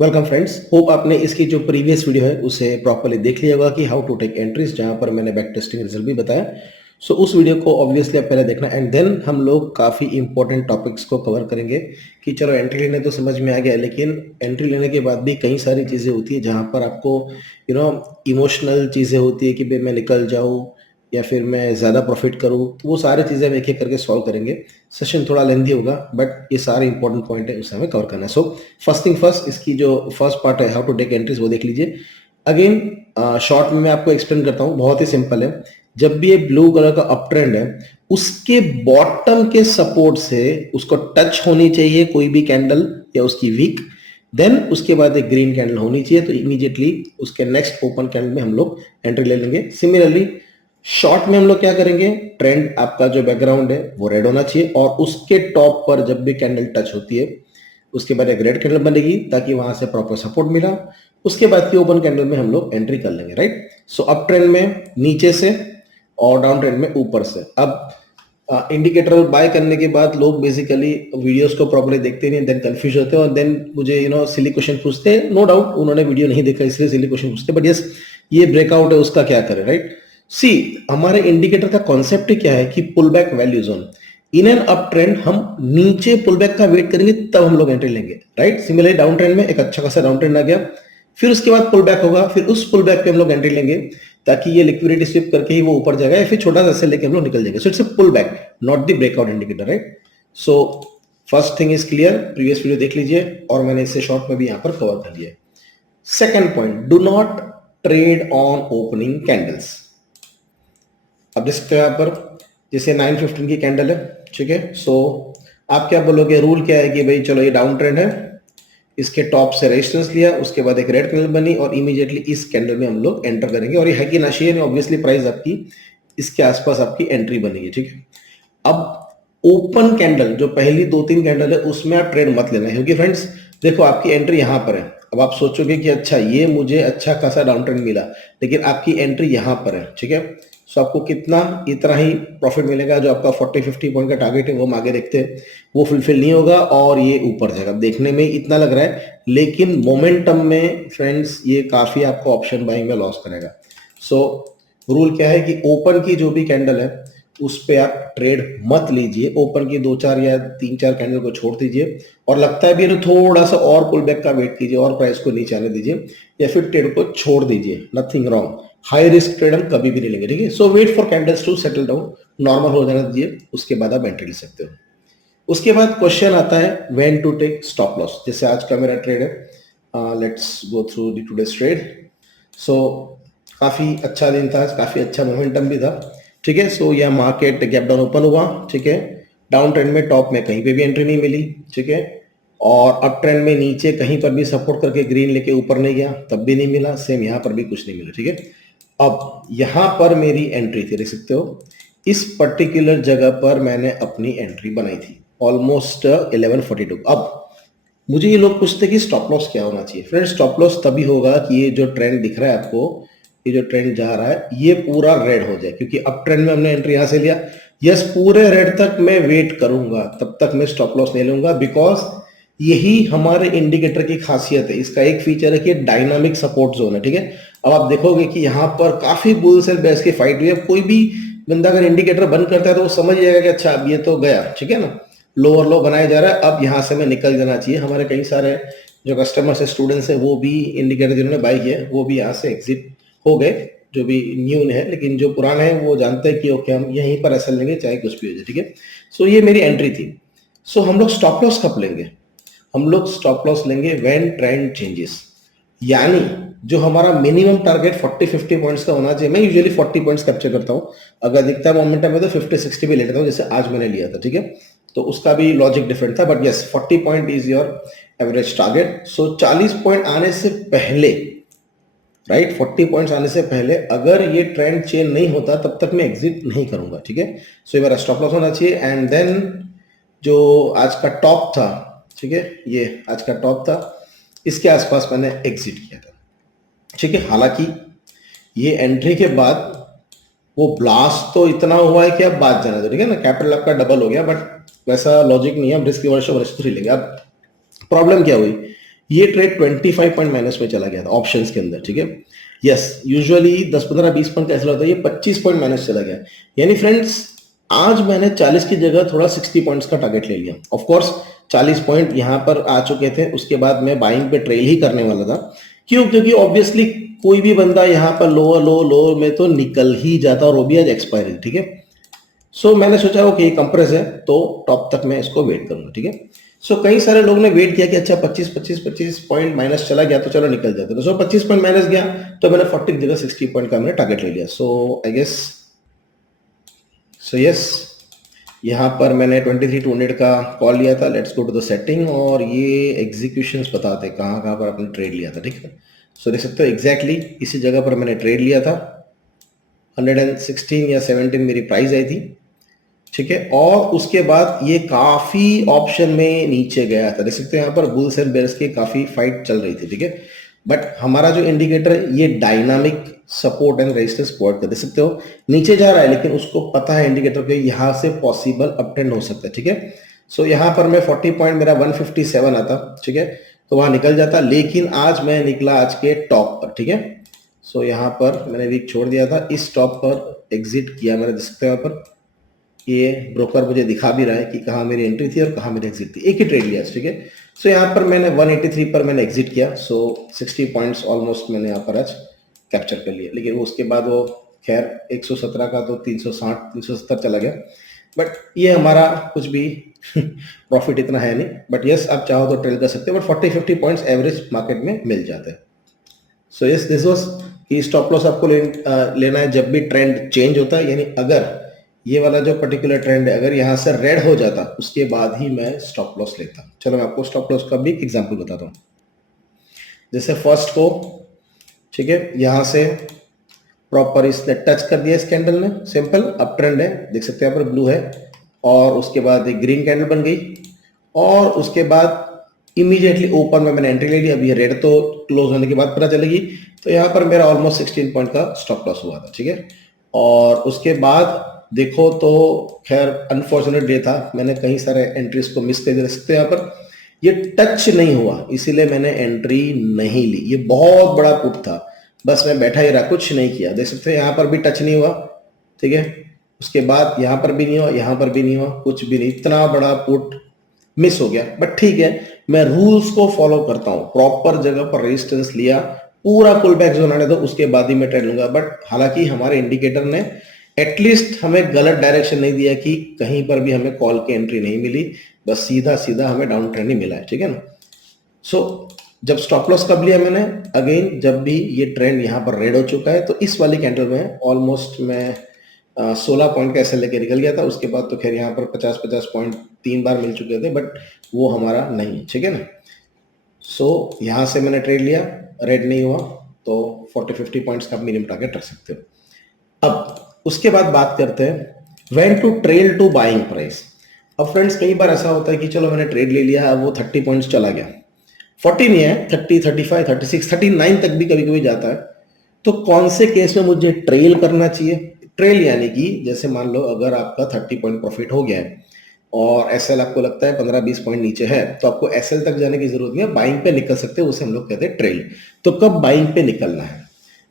Welcome friends, hope आपने इसकी जो प्रीवियस वीडियो है उसे प्रॉपर्ली देख लिया होगा कि हाउ टू टेक एंट्रीज, जहां पर मैंने बैक टेस्टिंग रिजल्ट भी बताया। सो उस वीडियो को ऑब्वियसली आप पहले देखना एंड देन हम लोग काफ़ी इंपॉर्टेंट टॉपिक्स को कवर करेंगे कि चलो एंट्री लेने तो समझ में आ गया, लेकिन एंट्री लेने के बाद भी कई सारी चीज़ें होती है जहां पर आपको इमोशनल चीज़ें होती है कि भाई मैं निकल जाऊँ या फिर मैं ज़्यादा प्रॉफिट करूँ। तो वो सारी चीज़ें हम एक एक करके सॉल्व करेंगे। सेशन थोड़ा लेंदी होगा बट ये सारे इंपॉर्टेंट पॉइंट है, उसे हमें कवर करना है। सो फर्स्ट थिंग फर्स्ट, इसकी जो फर्स्ट पार्ट है हाउ टू टेक एंट्रीज वो देख लीजिए। अगेन शॉर्ट में मैं आपको एक्सप्लेन करता हूँ, बहुत ही सिंपल है। जब भी ये ब्लू कलर का अप ट्रेंड है, उसके बॉटम के सपोर्ट से उसको टच होनी चाहिए कोई भी कैंडल या उसकी वीक, देन उसके बाद एक ग्रीन कैंडल होनी चाहिए, तो इमीडिएटली उसके नेक्स्ट ओपन कैंडल में हम लोग एंट्री ले लेंगे। सिमिलरली शॉर्ट में हम लोग क्या करेंगे, ट्रेंड आपका जो बैकग्राउंड है वो रेड होना चाहिए और उसके टॉप पर जब भी कैंडल टच होती है उसके बाद एक रेड कैंडल बनेगी ताकि वहां से प्रॉपर सपोर्ट मिला। उसके बाद की ओपन कैंडल में हम लोग एंट्री कर लेंगे, राइट। सो अप ट्रेंड में नीचे से और डाउन ट्रेंड में ऊपर से। अब इंडिकेटर बाय करने के बाद लोग बेसिकली वीडियोस को प्रॉपर्ली देखते नहीं, देन कंफ्यूज होते हैं और देन मुझे सिली क्वेश्चन पूछते हैं। नो डाउट उन्होंने वीडियो नहीं देखा इसलिए सिली क्वेश्चन पूछते हैं, बट यस ये ब्रेकआउट है उसका क्या करें, राइट। सी, हमारे इंडिकेटर का कॉन्सेप्ट क्या है कि pull back value zone. In an up trend हम नीचे पुल बैक का वेट करेंगे तब हम लोग एंट्री लेंगे, राइट। सिमिलरली डाउन ट्रेंड में एक अच्छा खासा डाउन ट्रेंड आ गया, फिर उसके बाद पुल बैक होगा, फिर उस पुल बैक पे हम लोग एंट्री लेंगे ताकि ये लिक्विडिटी स्विप करके ही वो ऊपर जाएगा या फिर छोटा सा सेल लेके हम लोग निकल जाएंगे। So it's a pull back, not the breakout indicator, right. So first thing is clear, previous video देख लीजिए और मैंने इसे शॉर्ट में भी यहां पर कवर कर लिया। Second point, do not trade on opening candles. अब देखते हैं यहाँ पर जैसे 915 की कैंडल है, ठीक है। सो आप क्या बोलोगे, रूल क्या है कि भाई चलो ये डाउन ट्रेंड है, इसके टॉप से रेजिस्टेंस लिया, उसके बाद एक रेड कैंडल बनी और इमीडिएटली इस कैंडल में हम लोग एंटर करेंगे और ये है कि नशिए में ऑब्वियसली प्राइस आपकी इसके आसपास आपकी एंट्री बनेगी, ठीक है। अब ओपन कैंडल जो पहली 2-3 कैंडल है उसमें आप ट्रेड मत लेना है, क्योंकि फ्रेंड्स देखो आपकी एंट्री यहां पर है। अब आप सोचोगे कि अच्छा ये मुझे अच्छा खासा डाउन ट्रेंड मिला, लेकिन आपकी एंट्री यहां पर है, ठीक है। सो आपको कितना इतना ही प्रॉफिट मिलेगा, जो आपका 40-50 पॉइंट का टारगेट है वो हम आगे देखते हैं, वो फुलफिल नहीं होगा और ये ऊपर जाएगा। देखने में इतना लग रहा है लेकिन मोमेंटम में फ्रेंड्स ये काफी आपको ऑप्शन बाइंग में लॉस करेगा। सो रूल क्या है कि ओपन की जो भी कैंडल है उस पे आप ट्रेड मत लीजिए, ओपन की 2-4 या 3-4 कैंडल को छोड़ दीजिए और लगता है भी तो थोड़ा सा और पुल बैक का वेट कीजिए और प्राइस को नीचे आने दीजिए या फिर ट्रेड को छोड़ दीजिए, nothing wrong. High risk trade हम कभी भी नहीं लेंगे, ठीक है। So wait for candles to settle down, normal हो जाना दीजिए, उसके बाद आप एंट्री ले सकते हो। उसके बाद क्वेश्चन आता है when to take stop loss. जैसे आज का मेरा ट्रेड है, let's go through the today's trade. So काफी अच्छा दिन था, काफी अच्छा मोमेंटम भी था, ठीक है। सो यह मार्केट गैप डाउन ओपन हुआ, ठीक है। डाउन ट्रेंड में टॉप में कहीं पे भी एंट्री नहीं मिली, ठीक है। और अप ट्रेंड में नीचे कहीं पर भी सपोर्ट करके ग्रीन लेके ऊपर नहीं गया, तब भी नहीं मिला, सेम यहाँ पर भी कुछ नहीं मिला, ठीक है। अब यहां पर मेरी एंट्री थी, देख सकते हो इस पर्टिकुलर जगह पर मैंने अपनी एंट्री बनाई थी ऑलमोस्ट 1142। अब मुझे ये लोग पूछते कि स्टॉप लॉस क्या होना चाहिए। फ्रेंड्स स्टॉप लॉस तभी होगा कि ये जो ट्रेंड दिख रहा है आपको, ये जो ट्रेंड जा रहा है ये पूरा रेड हो जाए, क्योंकि अप ट्रेंड में हमने एंट्री यहां से लिया, यस पूरे रेड तक मैं वेट करूंगा, तब तक मैं स्टॉप लॉस नहीं लूंगा, बिकॉज यही हमारे इंडिकेटर की खासियत है। इसका एक फीचर है कि डायनामिक सपोर्ट जोन है, ठीक है। अब आप देखोगे कि यहाँ पर काफी बुल सेल बेस की फाइट हुई है। कोई भी बंदा अगर इंडिकेटर बंद करता है तो वो समझ जाएगा कि अच्छा अब ये तो गया, ठीक है ना, लोअर लो बनाया जा रहा है, अब यहाँ से मैं निकल जाना चाहिए। हमारे कई सारे जो कस्टमर्स है, स्टूडेंट्स है, वो भी इंडिकेटर जिन्होंने बाई किया वो भी यहाँ से एग्जिट हो गए, जो भी न्यू है, लेकिन जो पुराने हैं वो जानते हैं कि ओके हम यहीं पर एसएल लेंगे चाहे कुछ भी हो जाए, ठीक है। सो ये मेरी एंट्री थी। सो हम लोग स्टॉप लॉस कब लेंगे, हम लोग स्टॉप लॉस लेंगे व्हेन ट्रेंड चेंजेस, यानी जो हमारा मिनिमम टारगेट 40-50 पॉइंट्स का होना चाहिए। मैं यूजुअली 40 पॉइंट्स कैप्चर करता हूं, अगर दिखता है मोमेंटम में तो 50-60 भी ले लेता हूं, जैसे आज मैंने लिया था, ठीक है। तो उसका भी लॉजिक डिफरेंट था, but yes 40 point is your average target. So 40 point आने से पहले, राइट, 40 पॉइंट्स आने से पहले अगर ये ट्रेंड चेंज नहीं होता तब तक मैं एग्जिट नहीं करूंगा, ठीक है। सो ये मेरा स्टॉप लॉस होना चाहिए। एंड देन जो आज का टॉप था, ठीक है, ये आज का टॉप था, इसके आसपास मैंने एग्जिट किया था, ठीक है। हालांकि ये एंट्री के बाद वो ब्लास्ट तो इतना हुआ है कि अब बात जाना था, ठीक है ना, कैपिटल आपका डबल हो गया, बट वैसा लॉजिक नहीं है, हम रिस्क वर्ष लेंगे। अब प्रॉब्लम क्या हुई, ये ट्रेड 25 पॉइंट माइनस में चला गया था ऑप्शंस के अंदर, ठीक है। यस, यूजुअली 10 15 20 पॉइंट कैसे होता है, ये 25 पॉइंट माइनस चला गया। यानी फ्रेंड्स आज मैंने 40 की जगह थोड़ा 60 पॉइंट्स का टारगेट ले लिया। ऑफ कोर्स 40 पॉइंट यहां पर आ चुके थे, उसके बाद मैं बाइंग पे ट्रेल ही करने वाला था। क्यों? क्योंकि ऑब्वियसली कोई भी बंदा यहाँ पर लोअर में तो निकल ही जाता, और वो भी आज एक्सपायरी, ठीक है। सो मैंने सोचा ओके कंप्रेस है तो टॉप तक मैं इसको वेट करूंगा, ठीक है। सो कई सारे लोग ने वेट किया कि अच्छा 25 पॉइंट माइनस चला गया तो चलो निकल जाते, तो सो 25 पॉइंट माइनस गया तो मैंने 40 की जगह 60 पॉइंट का मैंने टारगेट ले लिया। सो आई गेस यस, यहाँ पर मैंने 23 का कॉल लिया था। Let's go to the setting, और ये एग्जीक्यूशंस बताते हैं कहाँ कहाँ पर आपने ट्रेड लिया था, ठीक है। सो देख सकते हो एग्जैक्टली इसी जगह पर मैंने ट्रेड लिया था। 116 या 17 मेरी प्राइस आई थी, ठीक है। और उसके बाद ये काफी ऑप्शन में नीचे गया था, देख सकते हैं यहाँ पर बुल्स एंड बेयर्स की काफी फाइट चल रही थी, ठीक है। बट हमारा जो इंडिकेटर है ये dynamic support and resistance provide कर, देख सकते हो नीचे जा रहा है, लेकिन उसको पता है इंडिकेटर के यहाँ से पॉसिबल अप ट्रेंड हो सकता है, ठीक है। सो यहाँ पर मैं 40 पॉइंट मेरा 157 आता, ठीक है, तो वहां निकल जाता, लेकिन आज मैं निकला आज के टॉप पर, ठीक है। सो यहाँ पर मैंने वीक छोड़ दिया था, इस टॉप पर एग्जिट किया मैंने, देख सकते हो यहाँ पर ये ब्रोकर मुझे दिखा भी रहा है कि कहाँ मेरी एंट्री थी और कहाँ मेरी एग्जिट थी, एक ही ट्रेड लिया, ठीक है। सो यहाँ पर मैंने 183 पर मैंने एग्जिट किया। सो 60 पॉइंट्स ऑलमोस्ट मैंने यहाँ पर आज कैप्चर कर लिया, लेकिन वो उसके बाद वो खैर 117 का तो 360 370 चला गया। बट ये हमारा कुछ भी प्रॉफिट इतना है नहीं, बट यस आप चाहो तो ट्रेड कर सकते हो, बट 40-50 पॉइंट्स एवरेज मार्केट में मिल जाते हैं। सो यस दिस वाज कि स्टॉप लॉस आपको लेना है जब भी ट्रेंड चेंज होता है, यानी अगर ये वाला जो पर्टिकुलर ट्रेंड है अगर यहाँ से रेड हो जाता उसके बाद ही मैं स्टॉप लॉस लेता। चलो मैं आपको स्टॉप लॉस का भी एग्जांपल बताता हूँ। जैसे फर्स्ट को, ठीक है, यहाँ से प्रॉपर इसने टच कर दिया इस कैंडल ने, सिंपल अप ट्रेंड है, देख सकते हैं यहाँ पर ब्लू है, और उसके बाद एक ग्रीन कैंडल बन गई, और उसके बाद इमीडिएटली ओपन में मैंने एंट्री ले ली। अभी रेड तो क्लोज होने के बाद पता चलेगी, तो यहाँ पर मेरा ऑलमोस्ट 16 पॉइंट का स्टॉप लॉस हुआ था, ठीक है। और उसके बाद देखो तो खैर अनफॉर्चुनेट डे था, मैंने कई सारे एंट्रीज को मिस कर दिया, सकते हैं यहाँ पर ये टच नहीं हुआ इसीलिए मैंने एंट्री नहीं ली। ये बहुत बड़ा पुट था, बस मैं बैठा ही रहा, कुछ नहीं किया, देख सकते हैं यहाँ पर भी टच नहीं हुआ, ठीक है। उसके बाद यहाँ पर भी नहीं हुआ, यहाँ पर भी नहीं हुआ, कुछ भी नहीं, इतना बड़ा पुट मिस हो गया। बट ठीक है, मैं रूल्स को फॉलो करता हूँ, प्रॉपर जगह पर रेजिस्टेंस लिया, पूरा पुल बैक जोन आने दो, उसके बाद ही मैं ट्रेड लूंगा। बट हालांकि हमारे इंडिकेटर ने एटलीस्ट हमें गलत डायरेक्शन नहीं दिया कि कहीं पर भी हमें कॉल की एंट्री नहीं मिली, बस सीधा सीधा हमें डाउन ट्रेंड ही मिला है, ठीक है ना। सो जब स्टॉप लॉस कब लिया मैंने, अगेन जब भी ये ट्रेंड यहाँ पर रेड हो चुका है, तो इस वाली कैंडल में ऑलमोस्ट मैं 16 पॉइंट का एसएल लेके निकल गया था। उसके बाद तो खैर यहाँ पर 50-50 पॉइंट 3 बार मिल चुके थे, बट वो हमारा नहीं है, ठीक है ना। सो यहाँ से मैंने ट्रेड लिया, रेड नहीं हुआ, तो 40-50 पॉइंट्स का मिनिमम टारगेट रख सकते हो। अब उसके बाद बात करते हैं when to trail to buying price. अब फ्रेंड्स कई बार ऐसा होता है कि चलो मैंने ट्रेड ले लिया, वो 30 पॉइंट्स चला गया, 40 नहीं है, 30, 35, 36, 39 तक भी कभी कभी जाता है। तो कौन से केस में मुझे ट्रेल करना चाहिए? ट्रेल यानी कि जैसे मान लो अगर आपका 30 पॉइंट प्रॉफिट हो गया है और एसएल आपको लगता है 15-20 पॉइंट नीचे है, तो आपको एसएल तक जाने की जरूरत नहीं है, बाइंग पे निकल सकते हैं, उसे हम लोग कहते हैं ट्रेल। तो कब बाइंग पे निकलना है?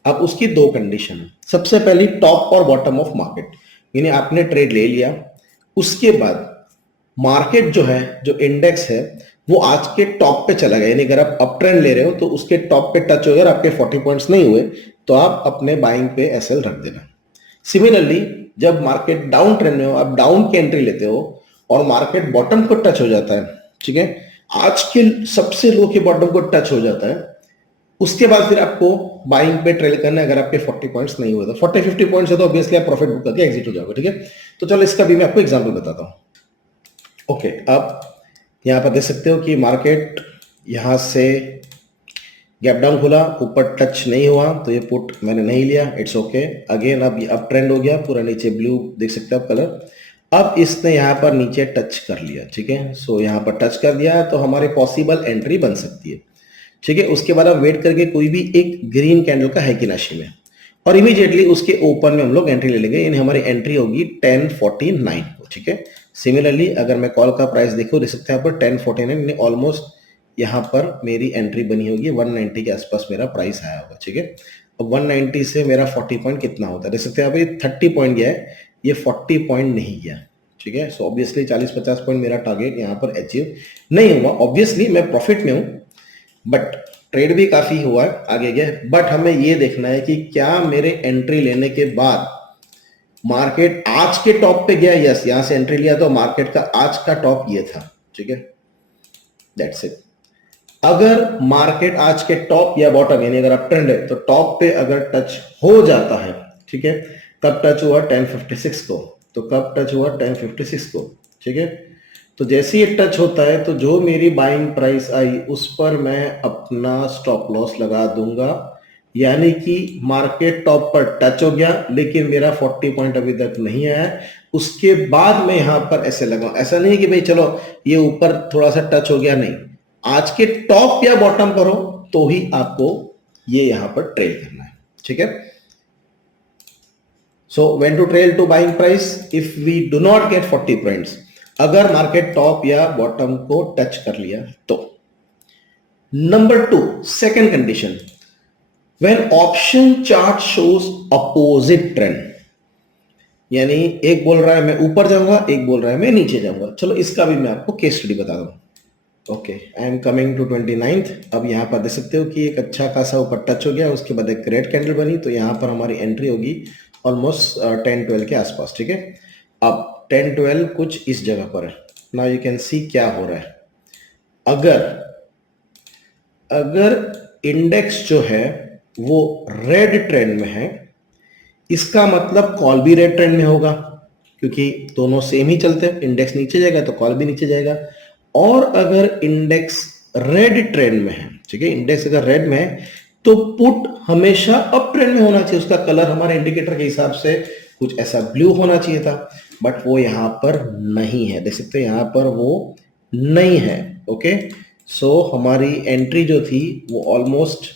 अब उसकी दो कंडीशन है। सबसे पहली टॉप और बॉटम ऑफ मार्केट, यानी आपने ट्रेड ले लिया, उसके बाद मार्केट जो है, जो इंडेक्स है, वो आज के टॉप पे चला गया, यानी अगर आप अप ट्रेंड ले रहे हो तो उसके टॉप पे टच हो गया, आपके 40 पॉइंट्स नहीं हुए, तो आप अपने बाइंग पे एसएल रख देना। सिमिलरली जब मार्केट डाउन ट्रेंड में हो, आप डाउन की एंट्री लेते हो और मार्केट बॉटम को टच हो जाता है, ठीक है, आज के सबसे लो के बॉटम को टच हो जाता है, उसके बाद फिर आपको बाइंग पे ट्रेल करना है। अगर आपके 40 पॉइंट्स नहीं हुए तो 40-50 पॉइंट्स है तो ऑब्वियसली आप प्रॉफिट बुक करके एग्जिट हो जाओगे, ठीक है। तो चलो इसका भी मैं आपको एग्जांपल बताता हूं। ओके, अब यहां पर देख सकते हो कि मार्केट यहां से गैप डाउन खुला, ऊपर टच नहीं हुआ, तो ये पुट मैंने नहीं लिया, इट्स ओके। अगेन अब ये अप ट्रेंड हो गया, पूरा नीचे ब्लू देख सकते हो आप कलर। अब इसने यहाँ पर नीचे टच कर लिया, ठीक है। सो यहाँ पर टच कर दिया तो हमारी पॉसिबल एंट्री बन सकती है, ठीक है। उसके बाद हम वेट करके कोई भी एक ग्रीन कैंडल का है कि नाशी में, और इमीडिएटली उसके ओपन में हम लोग एंट्री ले लेंगे, यानी हमारी एंट्री होगी 1049 को, ठीक है। सिमिलरली अगर मैं कॉल का प्राइस देखो, देख सकते हैं यहाँ पर 1049, यानी ऑलमोस्ट यहाँ पर मेरी एंट्री बनी होगी, 190 के आसपास मेरा प्राइस आया होगा, ठीक है। अब 190 से मेरा 40 पॉइंट कितना होता है, देख सकते हैं आप, ये 30 पॉइंट गया है, ये 40 पॉइंट नहीं गया, ठीक है। सो ऑब्वियसली 40-50 पॉइंट मेरा टारगेट यहाँ पर अचीव नहीं हुआ। ऑब्वियसली मैं प्रॉफिट में हूँ, बट ट्रेड भी काफी हुआ है, आगे गया। बट हमें ये देखना है कि क्या मेरे एंट्री लेने के बाद मार्केट आज के टॉप पे गया। यस, यहां से एंट्री लिया तो मार्केट का आज का टॉप ये था, ठीक है, दैट्स इट। अगर मार्केट आज के टॉप या बॉटम यानी अगर अप ट्रेंड है तो टॉप पे अगर टच हो जाता है, ठीक है, कब टच हुआ 1056 को, तो कब टच हुआ 1056 को, ठीक है। तो जैसे ये टच होता है तो जो मेरी बाइंग प्राइस आई उस पर मैं अपना स्टॉप लॉस लगा दूंगा, यानी कि मार्केट टॉप पर टच हो गया लेकिन मेरा 40 पॉइंट अभी तक नहीं आया, उसके बाद मैं यहां पर ऐसे लगाऊं। ऐसा नहीं है कि भाई चलो ये ऊपर थोड़ा सा टच हो गया, नहीं, आज के टॉप या बॉटम पर हो तो ही आपको ये यहां पर ट्रेल करना है, ठीक है। So when to trail to buying price if we do not get 40 points, अगर मार्केट टॉप या बॉटम को टच कर लिया तो। Number 2, second condition, when option chart shows opposite trend, यानी एक बोल रहा है मैं ऊपर जाऊंगा, एक बोल रहा है मैं नीचे जाऊंगा। चलो इसका भी मैं आपको केस स्टडी बता दूं। Okay, I am coming to 29th। अब यहां पर देख सकते हो कि एक अच्छा खासा ऊपर टच हो गया, उसके बाद एक रेड कैंडल बनी, तो यहां पर हमारी एंट्री होगी ऑलमोस्ट 10-12 के आसपास, ठीक है। अब 10-12 कुछ इस जगह पर है। नाउ यू कैन सी क्या हो रहा है। अगर इंडेक्स जो है वो रेड ट्रेंड में है, इसका मतलब कॉल भी रेड ट्रेंड में होगा, क्योंकि दोनों सेम ही चलते हैं। इंडेक्स नीचे जाएगा तो कॉल भी नीचे जाएगा। और अगर इंडेक्स रेड ट्रेंड में है, ठीक है, इंडेक्स अगर रेड में है तो पुट हमेशा अप ट्रेंड में होना चाहिए। उसका कलर हमारे इंडिकेटर के हिसाब से कुछ ऐसा ब्लू होना चाहिए था, बट वो यहां पर नहीं है, देख सकते हैं यहां पर वो नहीं है। ओके, सो हमारी एंट्री जो थी वो ऑलमोस्ट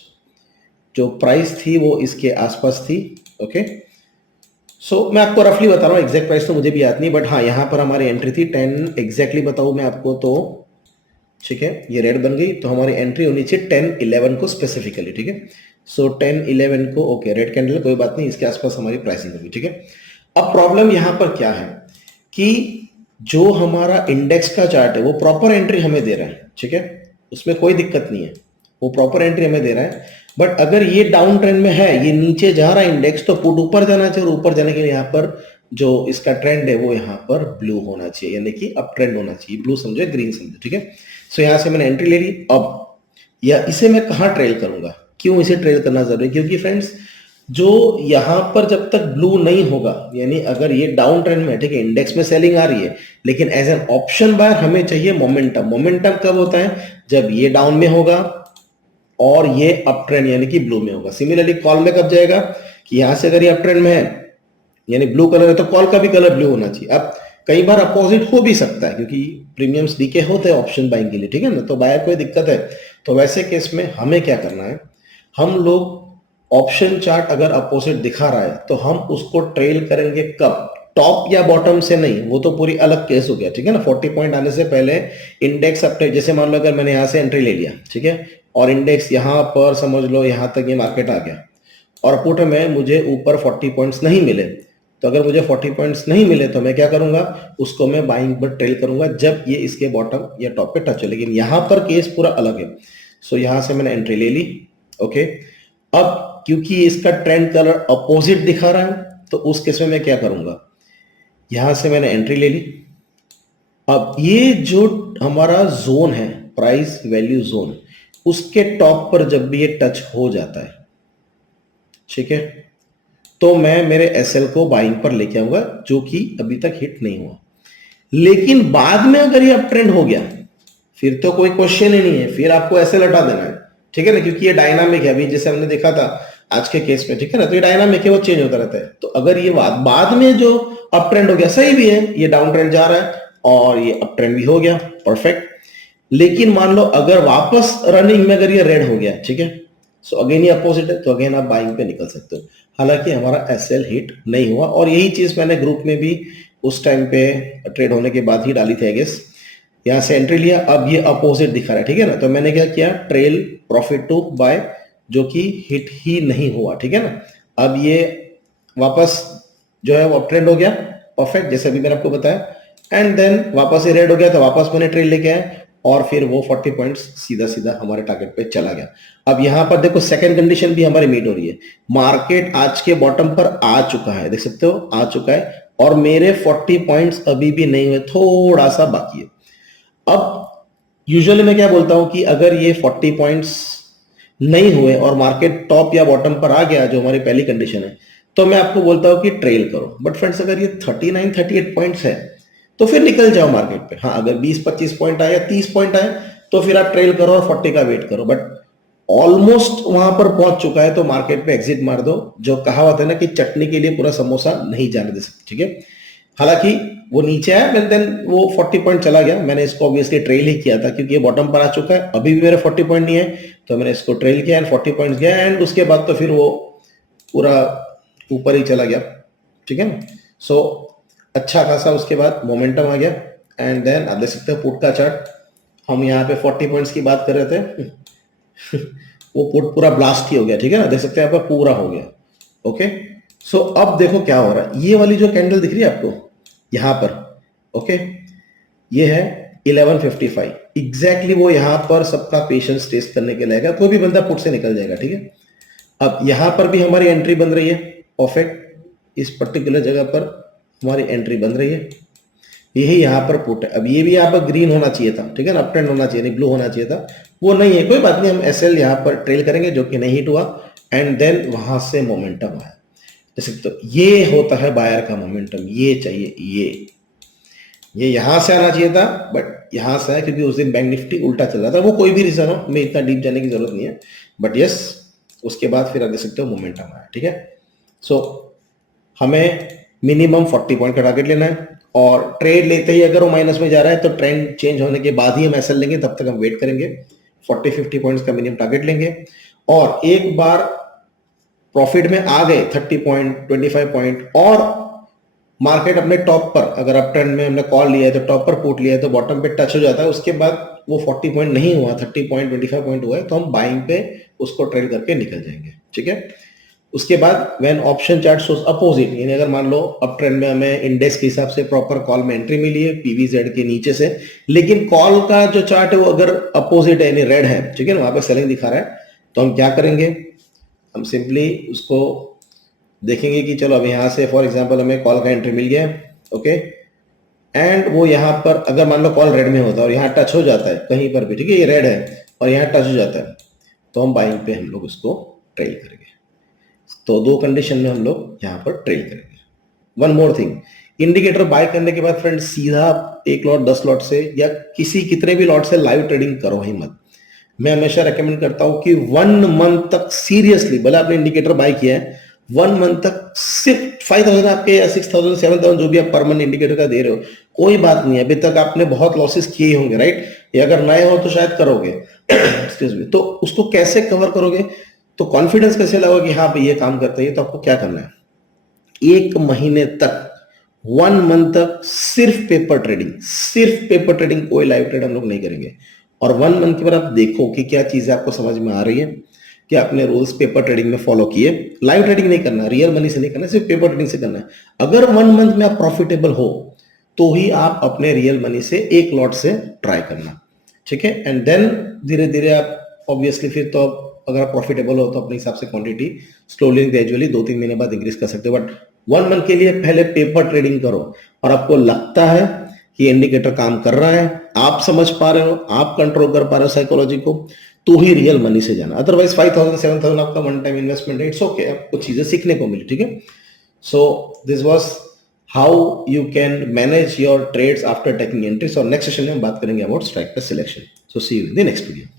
जो प्राइस थी वो इसके आसपास थी। ओके, सो मैं आपको रफली बता रहा हूँ, एग्जैक्ट प्राइस तो मुझे भी याद नहीं, बट हाँ यहाँ पर हमारी एंट्री थी 10, एग्जैक्टली बताऊँ मैं आपको तो, ठीक है, ये रेड बन गई तो हमारी एंट्री होनी चाहिए 10-11 को स्पेसिफिकली, ठीक है। सो 10-11 को, ओके, रेड कैंडल कोई बात नहीं, इसके आसपास हमारी प्राइसिंग होगी, ठीक है। अब प्रॉब्लम यहाँ पर क्या है कि जो हमारा इंडेक्स का चार्ट है वो प्रॉपर एंट्री हमें दे रहा है, ठीक है, उसमें कोई दिक्कत नहीं है, वो प्रॉपर एंट्री हमें दे रहा है। बट अगर ये डाउन ट्रेंड में है, ये नीचे जा रहा है इंडेक्स, तो पुट ऊपर जाना चाहिए, और ऊपर जाने के लिए यहाँ पर जो इसका ट्रेंड है वो यहाँ पर ब्लू होना चाहिए, यानी कि अप ट्रेंड होना चाहिए। ब्लू समझो, ग्रीन समझो, ठीक है। सो यहाँ से मैंने एंट्री ले ली। अब या इसे मैं कहाँ ट्रेल करूंगा, क्यों इसे ट्रेल करना जरूरी है, क्योंकि फ्रेंड्स जो यहाँ पर जब तक ब्लू नहीं होगा, यानी अगर ये डाउन ट्रेंड में, ठीक है, इंडेक्स में सेलिंग आ रही है, लेकिन एज एन ऑप्शन बायर हमें चाहिए मोमेंटम। मोमेंटम कब होता है, जब ये डाउन में होगा और ये अप ट्रेंड यानी कि ब्लू में होगा। सिमिलरली कॉल में कब जाएगा कि यहां से अगर ये अप ट्रेंड में है यानी ब्लू कलर है, तो कॉल का भी कलर ब्लू होना चाहिए। अब कई बार अपोजिट हो भी सकता है, क्योंकि प्रीमियम्स डीके होते हैं ऑप्शन बाइंग के लिए, ठीक है ना, तो बायर कोई दिक्कत है तो वैसे केस में हमें क्या करना है, हम लोग ऑप्शन चार्ट अगर अपोजिट दिखा रहा है तो हम उसको ट्रेल करेंगे कब, टॉप या बॉटम से नहीं, वो तो पूरी अलग केस हो गया, ठीक है ना। 40 पॉइंट आने से पहले इंडेक्स अप, जैसे मान लो अगर मैंने यहां से एंट्री ले लिया, ठीक है, और इंडेक्स यहां पर समझ लो यहां तक ये मार्केट आ गया, और पुट में मुझे ऊपर 40 पॉइंट्स नहीं मिले, तो अगर मुझे 40 पॉइंट्स नहीं मिले तो मैं क्या करूंगा, उसको मैं बाइंग पर ट्रेल करूंगा जब ये इसके बॉटम या टॉप पे टच हो। लेकिन यहां पर केस पूरा अलग है। सो यहां से मैंने एंट्री ले ली। ओके, अब क्योंकि इसका ट्रेंड कलर अपोजिट दिखा रहा है तो उस केस में मैं क्या करूंगा, यहां से मैंने एंट्री ले ली। अब ये जो हमारा जोन है, प्राइस वैल्यू जोन, उसके टॉप पर जब भी ये टच हो जाता है, ठीक है, तो मैं मेरे एसएल को बाइंग पर लेके आऊंगा, जो कि अभी तक हिट नहीं हुआ। लेकिन बाद में अगर ये अप ट्रेंड हो गया फिर तो कोई क्वेश्चन ही नहीं है, फिर आपको एसएल हटा देना है, ठीक है ना, क्योंकि ये डायनामिक है। अभी जैसे हमने देखा था आज के केस में, ठीक है ना, तो ये डायनामिक है, वो चेंज होता रहता है। तो अगर ये बाद में जो अप ट्रेंड हो गया, सही भी है, ये डाउन ट्रेंड जा रहा है और ये अप ट्रेंड भी हो गया, परफेक्ट। लेकिन मान लो अगर वापस रनिंग में अगर ये रेड हो गया, ठीक है, सो अगेन ये अपोजिट है, तो अगेन आप बाइंग पे निकल सकते हो। हालांकि हमारा एसएल हिट नहीं हुआ, और यही चीज मैंने ग्रुप में भी उस टाइम पे ट्रेड होने के बाद ही डाली थी, आई गेस। यहाँ से एंट्री लिया, अब ये अपोजिट दिखा रहा है, ठीक है ना। तो मैंने क्या किया, ट्रेल प्रॉफिट टू बाय, जो कि हिट ही नहीं हुआ, ठीक है ना। अब ये वापस जो है वो अप ट्रेंड हो गया, परफेक्ट, जैसे अभी मैंने आपको बताया। एंड देन वापस ये रेड हो गया, तो वापस मैंने ट्रेल लेके आया और फिर वो 40 पॉइंट्स सीधा सीधा हमारे टारगेट पे चला गया। अब यहां पर देखो सेकंड कंडीशन भी हमारी मीट हो रही है। मार्केट आज के बॉटम पर आ चुका है, देख सकते हो आ चुका है, और मेरे 40 पॉइंट्स अभी भी नहीं हुए, थोड़ा सा बाकी है। अब यूजुअली मैं क्या बोलता हूं कि अगर ये 40 पॉइंट्स नहीं हुए और मार्केट टॉप या बॉटम पर आ गया, जो हमारी पहली कंडीशन है, तो मैं आपको बोलता हूं कि ट्रेल करो। बट फ्रेंड्स, अगर ये 39 38 पॉइंट्स है तो फिर निकल जाओ मार्केट पे। हाँ, अगर 20 25 पॉइंट आए या 30 पॉइंट आए तो फिर आप ट्रेल करो और 40 का वेट करो। बट ऑलमोस्ट वहां पर पहुंच चुका है तो मार्केट पे एग्जिट मार दो। जो कहावत है ना कि चटनी के लिए पूरा समोसा नहीं जाने दे सकते, ठीक है। हालांकि वो नीचे आया, देन वो 40 पॉइंट चला गया। मैंने इसको ऑब्वियसली ट्रेल ही किया था क्योंकि ये बॉटम पर आ चुका है, अभी भी मेरे 40 पॉइंट नहीं है, तो मैंने इसको ट्रेल किया एंड 40 पॉइंट गया, एंड उसके बाद तो फिर वो पूरा ऊपर ही चला गया, ठीक है ना। सो अच्छा खासा उसके बाद मोमेंटम आ गया। एंड देन आप देख सकते हो पुट का चार्ट, हम यहाँ पे 40 पॉइंट्स की बात कर रहे थे वो पुट पूरा ब्लास्ट ही हो गया, ठीक है ना, देख सकते हैं यहाँ पर पूरा हो गया। ओके, सो अब देखो क्या हो रहा है। ये वाली जो कैंडल दिख रही है आपको यहाँ पर, ओके, ये है 1155 एग्जैक्टली, वो यहाँ पर सबका पेशेंस टेस्ट करने के लायक है, कोई भी बंदा पुट से निकल जाएगा, ठीक है। अब यहां पर भी हमारी एंट्री बन रही है, परफेक्ट, इस पर्टिकुलर जगह पर हमारी एंट्री बन रही है, यही यहां पर पुट है। अब ये भी यहाँ पर ग्रीन होना चाहिए था, ठीक है ना, अप ट्रेंड होना चाहिए, नहीं ब्लू होना चाहिए था, वो नहीं है, कोई बात नहीं, हम एसएल यहाँ पर ट्रेल करेंगे, जो कि नहीं हिट हुआ। एंड देन वहां से मोमेंटम आया, जैसे तो ये होता है बायर का मोमेंटम, ये चाहिए, ये यहां से आना चाहिए था, बट यहां से आया क्योंकि उस दिन बैंक निफ्टी उल्टा चल रहा था, वो कोई भी रीजन हो, मैं इतना डीप जाने की जरूरत नहीं है, बट यस, उसके बाद फिर आप देख सकते हो मोमेंटम आया, ठीक है। सो हमें मिनिमम 40 पॉइंट का टारगेट लेना है, और ट्रेड लेते ही अगर वो माइनस में जा रहा है तो ट्रेंड चेंज होने के बाद ही हम एसएल लेंगे, तब तक हम वेट करेंगे, 40-50 पॉइंट्स का मिनिमम टारगेट लेंगे। और एक बार प्रॉफिट में आ गए 30 पॉइंट 25 पॉइंट, और मार्केट अपने टॉप पर, अगर अप ट्रेंड में हमने कॉल लिया है तो टॉप पर पुट लिया है तो बॉटम पे टच हो जाता है, उसके बाद वो 40 पॉइंट नहीं हुआ, 30 पॉइंट 25 पॉइंट हुआ है, तो हम बाइंग पे उसको ट्रेड करके निकल जाएंगे, ठीक है। उसके बाद when option chart shows opposite, यानी अगर मान लो अप ट्रेंड में हमें इंडेक्स के हिसाब से प्रॉपर कॉल में एंट्री मिली है पीवीजेड के नीचे से, लेकिन कॉल का जो चार्ट है वो अगर अपोजिट है, यानी रेड है, ठीक है ना, वहां पे सेलिंग दिखा रहा है, तो हम क्या करेंगे, हम सिंपली उसको देखेंगे कि चलो अब यहाँ से फॉर एग्जांपल हमें कॉल का एंट्री मिल गया, ओके, एंड वो यहाँ पर अगर मान लो कॉल रेड में होता है और यहाँ टच हो जाता है कहीं पर भी, ठीक है, ये रेड है और यहाँ टच हो जाता है, तो हम बाइंग पे हम लोग उसको ट्रेल करेंगे। तो दो कंडीशन में हम लोग यहाँ पर ट्रेल करेंगे। One more thing, indicator buy करने के बाद फ्रेंड्स सीधा 1 लॉट 10 लॉट से या किसी कितने भी लॉट से लाइव ट्रेडिंग करो ही मत। मैं हमेशा रेकमेंड करता हूं कि 1 मंथ तक सीरियसली, भले आपने इंडिकेटर बाय किया है, 1 मंथ तक सिर्फ 5000 आपके या 6000 7000 जो भी आप पर मंथ इंडिकेटर का दे रहे हो, कोई बात नहीं है, अभी तक आपने बहुत लॉसेस किए होंगे, राइट, या अगर नए हो तो शायद करोगे एक्सक्यूज मी, तो उसको कैसे कवर करोगे, तो कॉन्फिडेंस कैसे लाओगे कि हाँ भाई ये काम करता है, तो आपको क्या करना है, 1 महीने तक, 1 मंथ तक सिर्फ पेपर ट्रेडिंग, सिर्फ पेपर ट्रेडिंग, कोई लाइव ट्रेड हम लोग नहीं करेंगे। और 1 मंथ के बाद आप देखो कि क्या चीजें आपको समझ में आ रही है, कि आपने रूल्स पेपर ट्रेडिंग में फॉलो किए, लाइव ट्रेडिंग नहीं करना, रियल मनी से नहीं करना, सिर्फ पेपर ट्रेडिंग से करना है। अगर 1 मंथ में आप प्रॉफिटेबल हो तो ही आप अपने रियल मनी से एक लॉट से ट्राई करना, ठीक है। एंड देन धीरे धीरे आप ऑब्वियसली फिर तो अगर आप प्रॉफिटेबल हो तो अपने हिसाब से क्वांटिटी स्लोली ग्रेजुअली 2-3 महीने बाद इंक्रीज कर सकते हो, बट 1 मंथ के लिए पहले पेपर ट्रेडिंग करो, और आपको लगता है कि इंडिकेटर काम कर रहा है, आप समझ पा रहे हो, आप कंट्रोल कर पा रहे हो साइकोलॉजी को, तो ही रियल मनी से जाना। अदरवाइज 5000 7000 आपका वन टाइम इन्वेस्टमेंट है, इट्स ओके, आपको चीजें सीखने को मिली, ठीक है। So this was how you can manage your trades after taking entries, और नेक्स्ट सेशन में हम बात करेंगे about strike price selection. So see you in the next video.